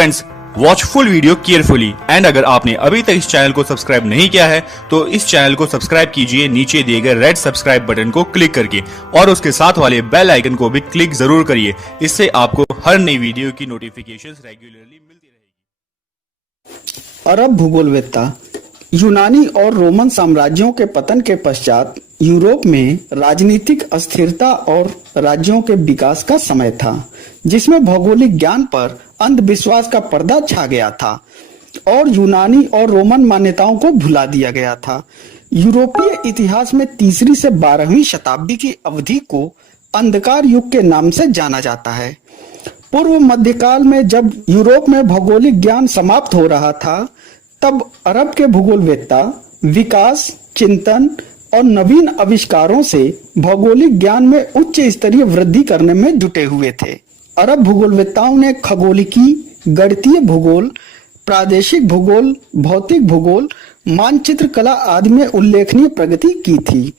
Friends, watch full video carefully and अगर आपने अभी तक इस चैनल को सब्सक्राइब नहीं किया है तो इस चैनल को सब्सक्राइब कीजिए नीचे दिए गए रेड सब्सक्राइब बटन को क्लिक करके और उसके साथ वाले बेल आइकन को भी क्लिक जरूर करिए। इससे आपको हर नई वीडियो की नोटिफिकेशंस रेगुलरली मिलती रहेगी। अरब भूगोलवेत्ता यूनानी और रोमन साम्राज्यों के पतन के पश्चात यूरोप में राजनीतिक अस्थिरता और राज्यों के विकास का समय था, जिसमें भौगोलिक ज्ञान पर अंधविश्वास का पर्दा छा गया था और यूनानी और रोमन मान्यताओं को भुला दिया गया था। यूरोपीय इतिहास में 3वीं से 12वीं शताब्दी की अवधि को अंधकार युग के नाम से जाना जाता है। पूर्व मध्यकाल में जब यूरोप में भौगोलिक ज्ञान समाप्त हो रहा था, तब अरब के भूगोलवेत्ता विकास, चिंतन और नवीन आविष्कारों से भौगोलिक ज्ञान में उच्च स्तरीय वृद्धि करने में जुटे हुए थे। अरब भूगोलवेत्ताओं ने खगोलिकी, गणितीय भूगोल, प्रादेशिक भूगोल, भौतिक भूगोल, मानचित्र कला आदि में उल्लेखनीय प्रगति की थी।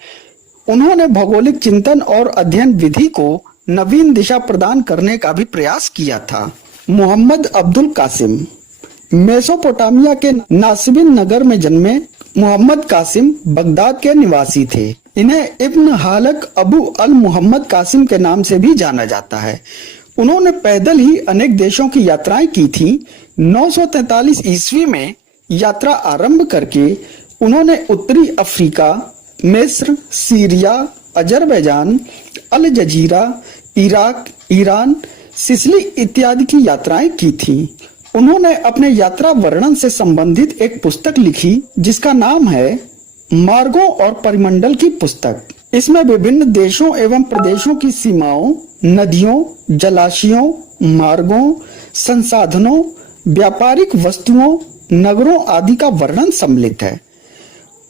उन्होंने भौगोलिक चिंतन और अध्ययन विधि को नवीन दिशा प्रदान करने का भी प्रयास किया था। मोहम्मद अब्दुल कासिम मेसोपोटामिया के नासिबिन नगर में जन्मे मोहम्मद कासिम बगदाद के निवासी थे। इन्हें इब्न हालक अबू अल मोहम्मद कासिम के नाम से भी जाना जाता है। उन्होंने पैदल ही अनेक देशों की यात्राएं की थी। 943 ईस्वी में यात्रा आरंभ करके उन्होंने उत्तरी अफ्रीका, मिस्र, सीरिया, अजरबैजान, अल जजीरा, इराक, ईरान, सिसिली इत्यादि की यात्राएं की थी। उन्होंने अपने यात्रा वर्णन से संबंधित एक पुस्तक लिखी जिसका नाम है मार्गों और परिमंडल की पुस्तक। इसमें विभिन्न देशों एवं प्रदेशों की सीमाओं, नदियों, जलाशयों, मार्गों, संसाधनों, व्यापारिक वस्तुओं, नगरों आदि का वर्णन सम्मिलित है।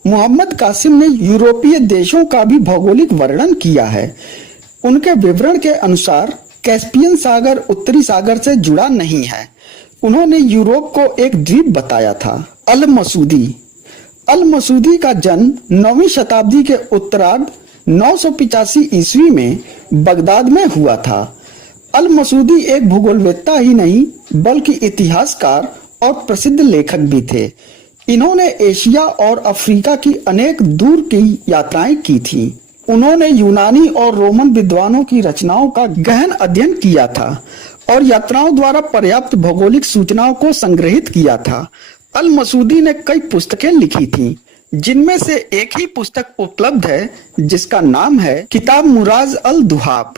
मोहम्मद कासिम ने यूरोपीय देशों का भी भौगोलिक वर्णन किया है। उनके विवरण के अनुसार कैस्पियन सागर उत्तरी सागर से जुड़ा नहीं है। उन्होंने यूरोप को एक द्वीप बताया था, अल मसूदी। अल मसूदी का जन्म 9वीं शताब्दी के उत्तरार्ध 985 ईस्वी में बगदाद में हुआ था। अल मसूदी एक भूगोलवेत्ता ही नहीं बल्कि इतिहासकार और प्रसिद्ध लेखक भी थे। इन्होंने एशिया और अफ्रीका की अनेक दूर की यात्राएं की थी। उन्होंने यूनानी और रोमन विद्वानों की रचनाओं का गहन अध्ययन किया था और यात्राओं द्वारा पर्याप्त भौगोलिक सूचनाओं को संग्रहित किया था। अल मसूदी ने कई पुस्तकें लिखी थीं, जिनमें से एक ही पुस्तक उपलब्ध है जिसका नाम है किताब मुराज अल दुहाब।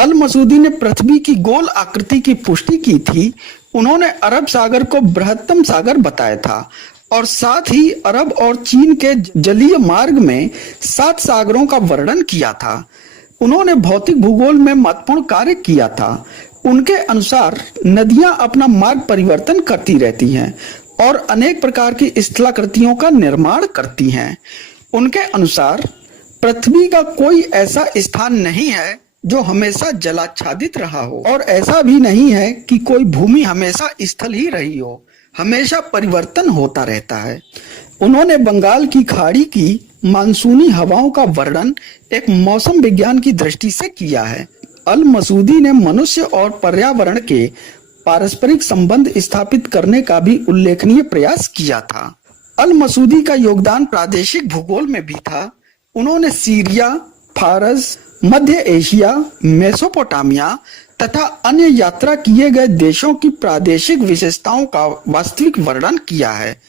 अल मसूदी ने पृथ्वी की गोल आकृति की पुष्टि की थी। उन्होंने अरब सागर को बृहत्तम सागर बताया था और साथ ही अरब और चीन के जलीय मार्ग में 7 सागरों का वर्णन किया था। उन्होंने भौतिक भूगोल में महत्वपूर्ण कार्य किया था। उनके अनुसार नदियां अपना मार्ग परिवर्तन करती रहती हैं और अनेक प्रकार की स्थलाकृतियों का निर्माण करती हैं। उनके अनुसार पृथ्वी का कोई ऐसा स्थान नहीं है जो हमेशा जलाच्छादित रहा हो और ऐसा भी नहीं है कि कोई भूमि हमेशा स्थल ही रही हो। हमेशा परिवर्तन होता रहता है। उन्होंने बंगाल की खाड़ी की मानसूनी हवाओं का वर्णन एक मौसम विज्ञान की दृष्टि से किया है। अल मसूदी ने मनुष्य और पर्यावरण के पारस्परिक संबंध स्थापित करने का भी उल्लेखनीय प्रयास किया था। अल मसूदी का योगदान प्रादेशिक भूगोल में भी था। उन्होंने सीरिया, फारस, मध्य एशिया, मेसोपोटामिया तथा अन्य यात्रा किए गए देशों की प्रादेशिक विशेषताओं का वास्तविक वर्णन किया है।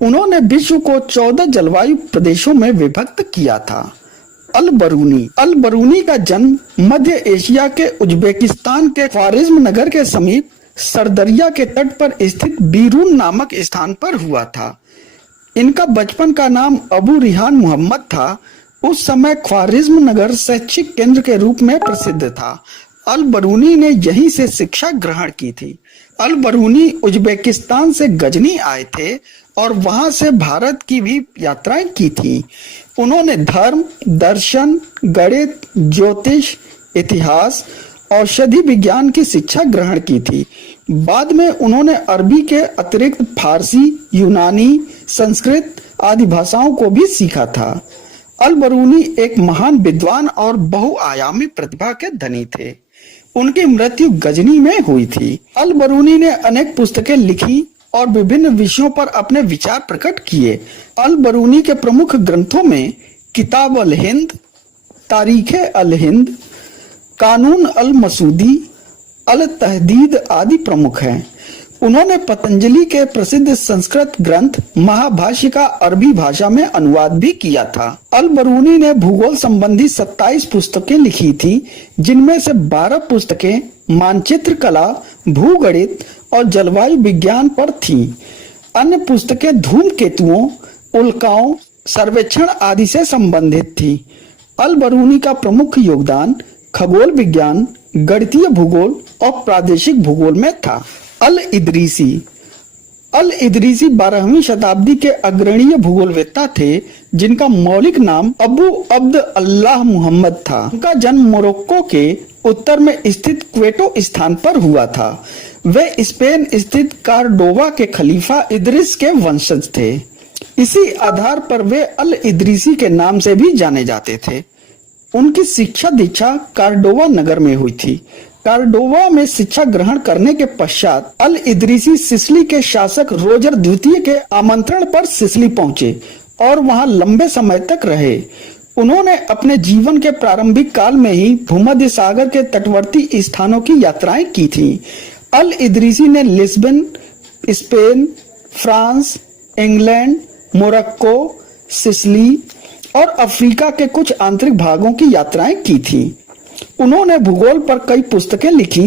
उन्होंने विश्व को 14 जलवायु प्रदेशों में विभक्त किया था। अल बरूनी का जन्म मध्य एशिया के उज्बेकिस्तान के ख्वारिज्म नगर के समीप सरदरिया के तट पर स्थित बीरून नामक स्थान पर हुआ था। इनका बचपन का नाम अबू रिहान मोहम्मद था। उस समय ख्वारिज्म नगर शैक्षिक केंद्र के रूप में प्रसिद्ध था। अल बरूनी ने यहीं से शिक्षा ग्रहण की थी। अल बरूनी उज्बेकिस्तान से गजनी आए थे और वहां से भारत की भी यात्राएं की थी। उन्होंने धर्म, दर्शन, गणित, ज्योतिष, इतिहास, औषधि विज्ञान की शिक्षा ग्रहण की थी। बाद में उन्होंने अरबी के अतिरिक्त फारसी, यूनानी, संस्कृत आदि भाषाओं को भी सीखा था। अल बरूनी एक महान विद्वान और बहुआयामी प्रतिभा के धनी थे। उनकी मृत्यु गजनी में हुई थी। अल बरूनी ने अनेक पुस्तकें लिखी और विभिन्न विषयों पर अपने विचार प्रकट किए। अल बरूनी के प्रमुख ग्रंथों में किताब अल हिंद, तारीखे अल हिंद, कानून अल मसूदी, अल तहदीद आदि प्रमुख हैं। उन्होंने पतंजलि के प्रसिद्ध संस्कृत ग्रंथ महाभाष्य का अरबी भाषा में अनुवाद भी किया था। अल बरूनी ने भूगोल संबंधी 27 पुस्तकें लिखी थी, जिनमें से 12 पुस्तकें मानचित्र कला, भूगणित और जलवायु विज्ञान पर थीं। अन्य पुस्तकें धूमकेतुओं, उल्काओं, सर्वेक्षण आदि से संबंधित थी। अल बरूनी का प्रमुख योगदान खगोल विज्ञान, गणितीय भूगोल और प्रादेशिक भूगोल में था। अल इदरीसी 12वीं शताब्दी के अग्रणीय भूगोलवेत्ता थे, जिनका मौलिक नाम अबू अब्द अल्लाह मुहम्मद था। उनका जन्म मोरक्को के उत्तर में स्थित क्वेटो स्थान पर हुआ था। वे स्पेन स्थित कार्डोवा के खलीफा इदरिस के वंशज थे। इसी आधार पर वे अल इदरीसी के नाम से भी जाने जाते थे। उनकी शिक्षा दीक्षा कार्डोवा नगर में हुई थी। कार्डोवा में शिक्षा ग्रहण करने के पश्चात अल इदरीसी सिसिली के शासक रोजर द्वितीय के आमंत्रण पर सिसिली पहुंचे और वहां लंबे समय तक रहे। उन्होंने अपने जीवन के प्रारंभिक काल में ही भूमध्य सागर के तटवर्ती स्थानों की यात्राएं की थीं। अल इदरीसी ने Lisbon, Spain, France, England, Morocco, Sicily और अफ्रीका के कुछ आंतरिक भागों की यात्राएं की थीं। उन्होंने भूगोल पर कई पुस्तकें लिखी।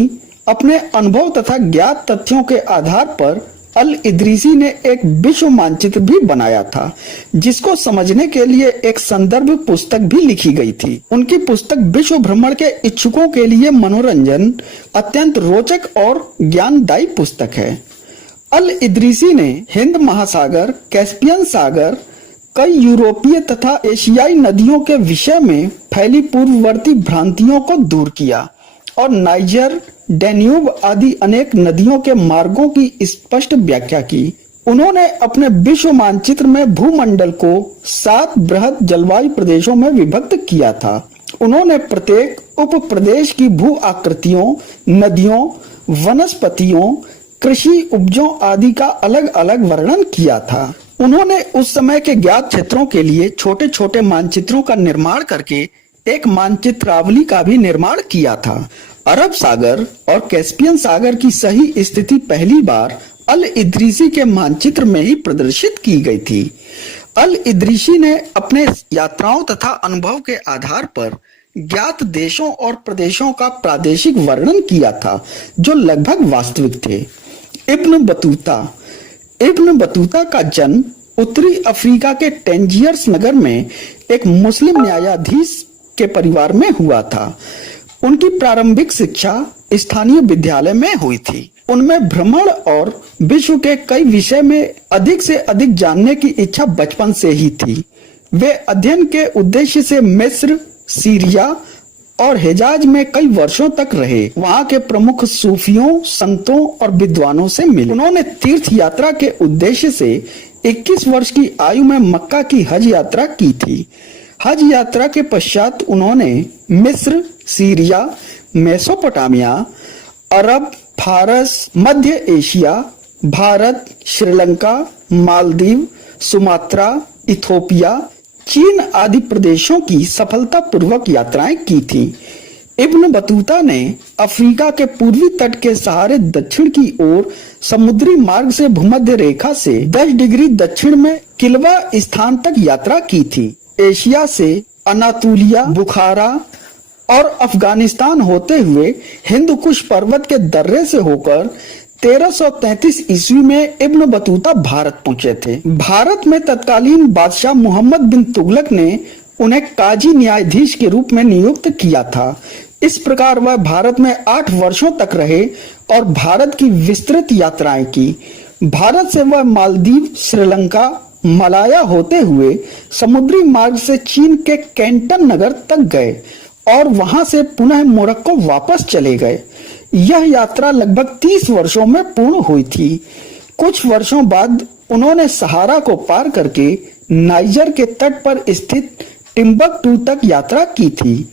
अपने अनुभव तथा ज्ञात तथ्यों के आधार पर अल इदरीसी ने एक विश्व मानचित्र भी बनाया था, जिसको समझने के लिए एक संदर्भ पुस्तक भी लिखी गई थी। उनकी पुस्तक विश्व भ्रमण के इच्छुकों के लिए मनोरंजन, अत्यंत रोचक और ज्ञानदायी पुस्तक है। अल इदरीसी ने हिंद महासागर, कैस्पियन सागर, कई यूरोपीय तथा एशियाई नदियों के विषय में फैली पूर्ववर्ती भ्रांतियों को दूर किया और नाइजर, डैन्यूब आदि अनेक नदियों के मार्गों की स्पष्ट व्याख्या की। उन्होंने अपने विश्व मानचित्र में भूमंडल को 7 बृहद जलवायु प्रदेशों में विभक्त किया था। उन्होंने प्रत्येक उप प्रदेश की भू आकृतियों, नदियों, वनस्पतियों, कृषि उपजों आदि का अलग अलग वर्णन किया था। उन्होंने उस समय के ज्ञात क्षेत्रों के लिए छोटे छोटे मानचित्रों का निर्माण करके एक मानचित्रावली का भी निर्माण किया था। अरब सागर और कैस्पियन सागर की सही स्थिति पहली बार अल इदरीसी के मानचित्र में ही प्रदर्शित की गई थी। अल इदरीसी ने अपने यात्राओं तथा अनुभव के आधार पर ज्ञात देशों और प्रदेशों का प्रादेशिक वर्णन किया था, जो लगभग वास्तविक थे। इब्न बतूता का जन्म उत्तरी अफ्रीका के टेंजियर्स नगर में एक मुस्लिम न्यायाधीश के परिवार में हुआ था। उनकी प्रारंभिक शिक्षा स्थानीय विद्यालय में हुई थी। उनमें भ्रमण और विश्व के कई विषय में अधिक से अधिक जानने की इच्छा बचपन से ही थी। वे अध्ययन के उद्देश्य से मिस्र, सीरिया और हिजाज में कई वर्षों तक रहे। वहाँ के प्रमुख सूफियों, संतों और विद्वानों से मिले। उन्होंने तीर्थ यात्रा के उद्देश्य से 21 वर्ष की आयु में मक्का की हज यात्रा की थी। हज यात्रा के पश्चात उन्होंने मिस्र, सीरिया, मेसोपोटामिया, अरब, फारस, मध्य Asia, Bharat, Sri Lanka, Maldives, Sumatra, Ethiopia, चीन आदि प्रदेशों की सफलतापूर्वक यात्राएं की थी। इब्न बतूता ने अफ्रीका के पूर्वी तट के सहारे दक्षिण की ओर समुद्री मार्ग से भूमध्य रेखा से 10 डिग्री दक्षिण में किल्वा स्थान तक यात्रा की थी। एशिया से अनातोलिया, बुखारा और अफगानिस्तान होते हुए हिंद कुश पर्वत के दर्रे से होकर 1333 ईस्वी में इब्न बतूता भारत पहुंचे थे। भारत में तत्कालीन बादशाह मोहम्मद बिन तुगलक ने उन्हें काजी न्यायाधीश के रूप में नियुक्त किया था। इस प्रकार वह भारत में 8 वर्षों तक रहे और भारत की विस्तृत यात्राएं की। भारत से वह मालदीव, श्रीलंका, मलाया होते हुए समुद्री मार्ग से चीन के कैंटन नगर तक गए और वहां से पुनः मोरक्को वापस चले गए। यह यात्रा लगभग 30 वर्षों में पूर्ण हुई थी। कुछ वर्षों बाद उन्होंने सहारा को पार करके नाइजर के तट पर स्थित टिम्बकटू तक यात्रा की थी।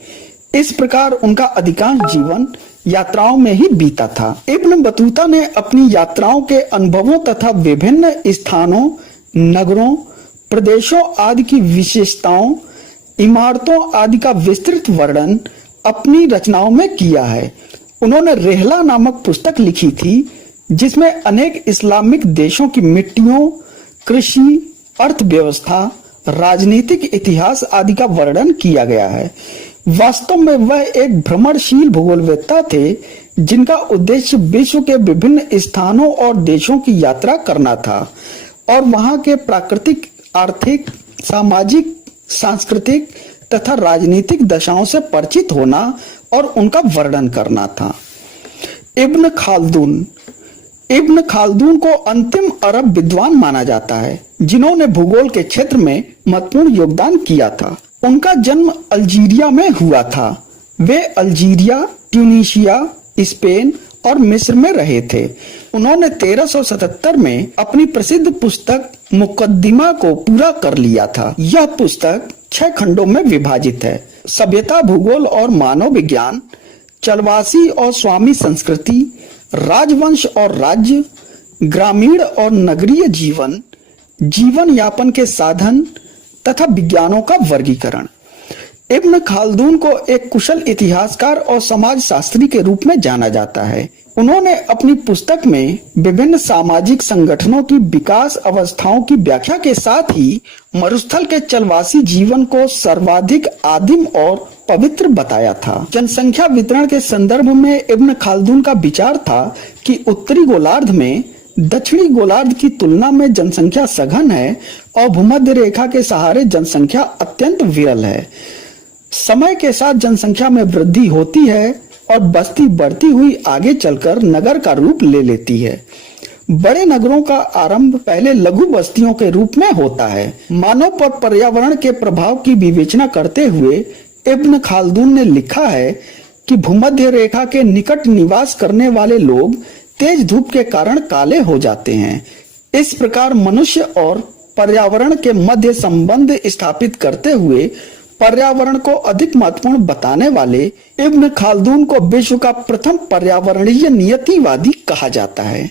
इस प्रकार उनका अधिकांश जीवन यात्राओं में ही बीता था। इब्न बतूता ने अपनी यात्राओं के अनुभवों तथा विभिन्न स्थानों, नगरों, प्रदेशों आदि की विशेषताओं, इमारतों आदि का विस्तृत वर्णन अपनी रचनाओं में किया है। उन्होंने रेहला नामक पुस्तक लिखी थी जिसमें अनेक इस्लामिक देशों की मिट्टियों, कृषि, अर्थव्यवस्था, राजनीतिक इतिहास आदि का वर्णन किया गया है। वास्तव में वह एक भ्रमणशील भूगोलवेत्ता थे जिनका उद्देश्य विश्व के विभिन्न स्थानों और देशों की यात्रा करना था और वहां के प्राकृतिक, आर्थिक, सामाजिक, सांस्कृतिक तथा राजनीतिक दशाओं से परिचित होना और उनका वर्णन करना था। इब्न खाल्दून को अंतिम अरब विद्वान माना जाता है जिन्होंने भूगोल के क्षेत्र में महत्वपूर्ण योगदान किया था। उनका जन्म अल्जीरिया में हुआ था। वे अल्जीरिया, ट्यूनीशिया, स्पेन और मिस्र में रहे थे। उन्होंने 1377 में अपनी प्रसिद्ध पुस्तक मुकद्दिमा को पूरा कर लिया था। यह पुस्तक 6 खंडों में विभाजित है। सभ्यता, भूगोल और मानव विज्ञान, चलवासी और स्वामी संस्कृति, राजवंश और राज्य, ग्रामीण और नगरीय जीवन, जीवन यापन के साधन तथा विज्ञानों का वर्गीकरण। इब्न खाल्दून को एक कुशल इतिहासकार और समाजशास्त्री के रूप में जाना जाता है। उन्होंने अपनी पुस्तक में विभिन्न सामाजिक संगठनों की विकास अवस्थाओं की व्याख्या के साथ ही मरुस्थल के चलवासी जीवन को सर्वाधिक आदिम और पवित्र बताया था। जनसंख्या वितरण के संदर्भ में इब्न खाल्दून का विचार था कि उत्तरी गोलार्ध में दक्षिणी गोलार्ध की तुलना में जनसंख्या सघन है और भूमध्य रेखा के सहारे जनसंख्या अत्यंत विरल है। समय के साथ जनसंख्या में वृद्धि होती है और बस्ती बढ़ती हुई आगे चलकर नगर का रूप ले लेती है। बड़े नगरों का आरंभ पहले लघु बस्तियों के रूप में होता है। मानव पर पर्यावरण के प्रभाव की विवेचना करते हुए इब्न खाल्दून ने लिखा है कि भूमध्य रेखा के निकट निवास करने वाले लोग तेज धूप के कारण काले हो जाते हैं। इस प्रकार मनुष्य और पर्यावरण के मध्य संबंध स्थापित करते हुए पर्यावरण को अधिक महत्वपूर्ण बताने वाले इब्न खाल्दून को विश्व का प्रथम पर्यावरणीय नियतिवादी कहा जाता है।